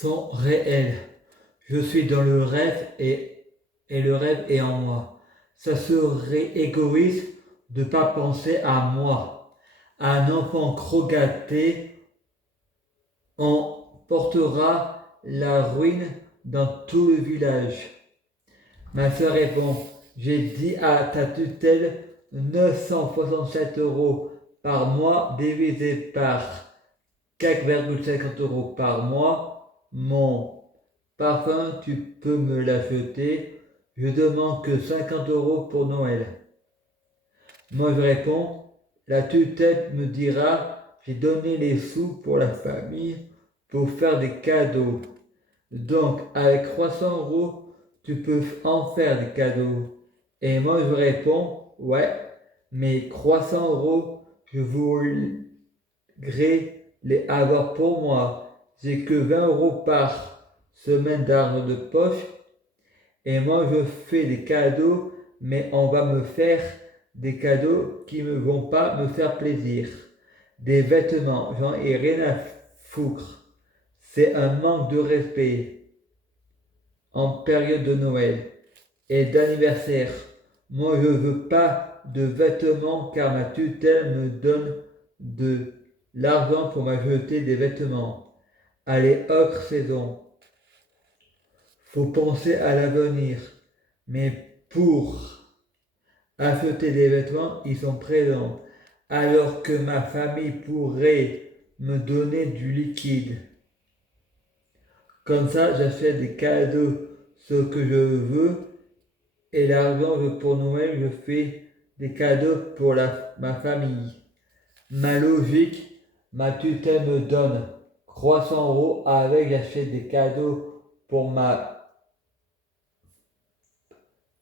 sont réels. Je suis dans le rêve et le rêve est en moi. Ça serait égoïste de ne pas penser à moi. Un enfant trop gâté en portera la ruine dans tout le village. Ma sœur répond, j'ai dit à ta tutelle 967 € par mois divisé par 4,50 € par mois. Mon parfum, tu peux me l'acheter. Je demande que 50 € pour Noël. Moi je réponds, la tutelle me dira, j'ai donné les sous pour la famille pour faire des cadeaux. Donc avec 300 €, tu peux en faire des cadeaux. Et moi je réponds, ouais, mais 300 €, je voudrais les avoir pour moi. J'ai que 20 € par semaine d'argent de poche. Et moi je fais des cadeaux, mais on va me faire des cadeaux qui ne vont pas me faire plaisir. Des vêtements, j'en ai rien à foutre. C'est un manque de respect en période de Noël et d'anniversaire. Moi, je veux pas de vêtements car ma tutelle me donne de l'argent pour m'acheter des vêtements. Allez, autre saison. Faut penser à l'avenir. Mais pour acheter des vêtements, ils sont présents. Alors que ma famille pourrait me donner du liquide. Comme ça, j'achète des cadeaux, ce que je veux. Et l'argent pour Noël, je fais des cadeaux pour ma famille. Ma logique, ma tutelle me donne 300 € avec j'achète des cadeaux pour ma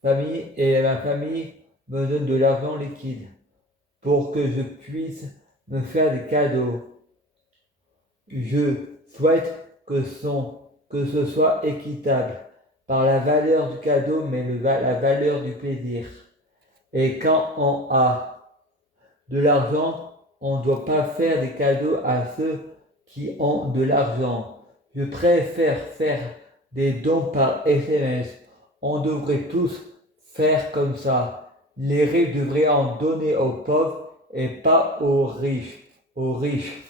famille et ma famille me donne de l'argent liquide pour que je puisse me faire des cadeaux. Je souhaite que ce soit équitable par la valeur du cadeau mais la valeur du plaisir. Et quand on a de l'argent, on ne doit pas faire des cadeaux à ceux qui ont de l'argent. Je préfère faire des dons par SMS. On devrait tous faire comme ça. Les riches devraient en donner aux pauvres et pas aux riches. Aux riches.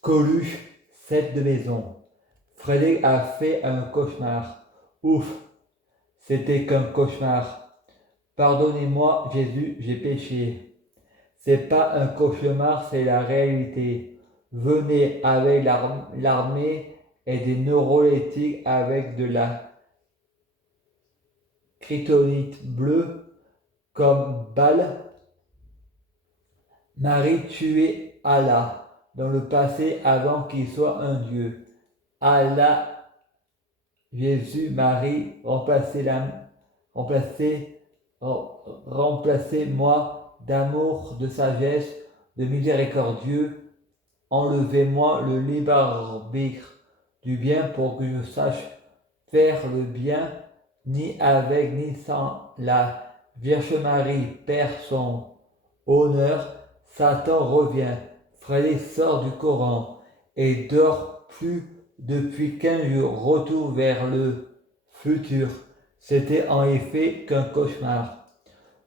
Coluche, 7 de maison. Frédéric a fait un cauchemar. Ouf, c'était qu'un cauchemar. Pardonnez-moi, Jésus, j'ai péché. C'est pas un cauchemar, c'est la réalité. Venez avec l'armée et des neuroleptiques avec de la kryptonite bleue comme balle. Marie tuait Allah dans le passé avant qu'il soit un dieu. Allah, Jésus, Marie, remplacez-moi d'amour, de sagesse, de miséricordieux. Enlevez-moi le libre arbitre du bien pour que je sache faire le bien, ni avec ni sans la Vierge Marie perd son honneur. Satan revient, Frédéric sort du Coran et dort plus depuis 15 jours. Retour vers le futur. C'était en effet qu'un cauchemar.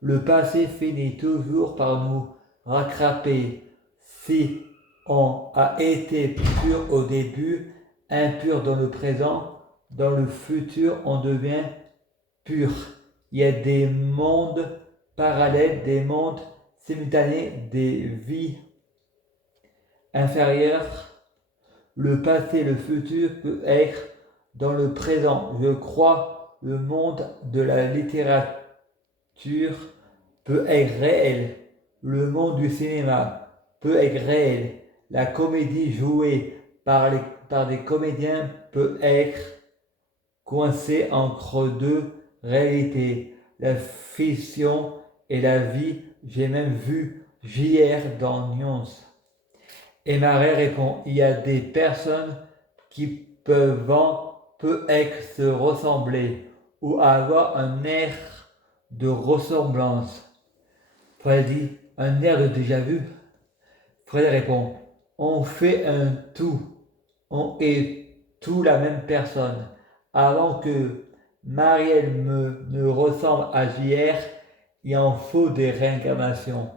Le passé finit toujours par nous rattraper. Si on a été pur au début, impur dans le présent, dans le futur, on devient pur. Il y a des mondes parallèles, des mondes simultanés, des vies inférieures. Le passé et le futur peut être dans le présent. Je crois le monde de la littérature peut être réel. Le monde du cinéma peut être réel. La comédie jouée par des comédiens peut être coincée entre deux réalités. La fiction et la vie. J'ai même vu JR dans Nyons. Et Marie répond, il y a des personnes qui peut-être se ressembler ou avoir un air de ressemblance. Fred dit, un air de déjà-vu. Fred répond, on fait un tout. On est tout la même personne. Avant que Marielle ne ressemble à JR, il en faut des réincarnations.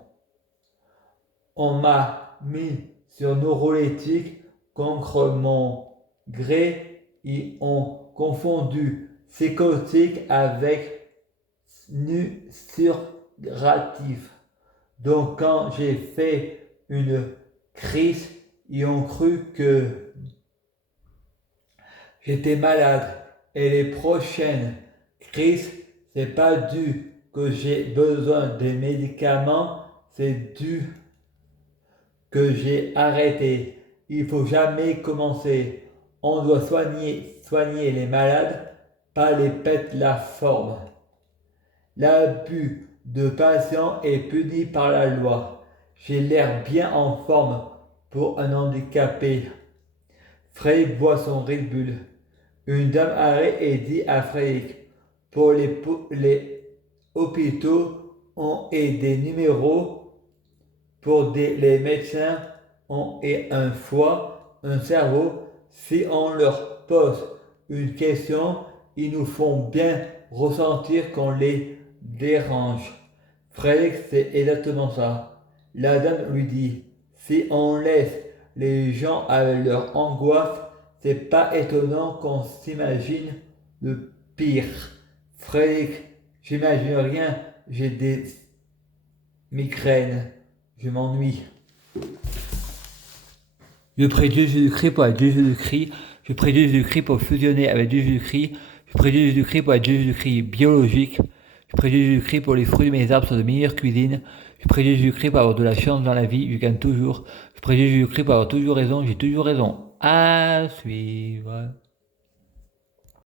On m'a mis sur neuroleptique contre mon gré. Ils ont confondu psychotique avec nusuratif. Donc quand j'ai fait une crise, ils ont cru que j'étais malade. Et les prochaines crises, c'est pas dû que j'ai besoin de médicaments, c'est dû que j'ai arrêté. Il faut jamais commencer. On doit soigner les malades, pas les pète la forme. L'abus de patient est puni par la loi. J'ai l'air bien en forme pour un handicapé. Frédéric boit son Red Bull. Une dame arrête et dit à Frédéric, pour les hôpitaux, on est des numéros, pour les médecins, on est un foie, un cerveau. Si on leur pose une question, ils nous font bien ressentir qu'on les dérange. Frédéric, c'est exactement ça. La dame lui dit, si on laisse les gens avec leur angoisse, c'est pas étonnant qu'on s'imagine le pire. Frédéric, j'imagine rien, j'ai des migraines, je m'ennuie. Je prie Jésus-Christ pour être Jésus-Christ, je prie Jésus-Christ pour fusionner avec Jésus-Christ, je prie Jésus-Christ pour être Jésus-Christ biologique, je prie Jésus-Christ pour les fruits de mes arbres sont de meilleure cuisine, je prie Jésus-Christ pour avoir de la chance dans la vie, je gagne toujours, je prie Jésus-Christ pour avoir toujours raison, j'ai toujours raison. À suivre.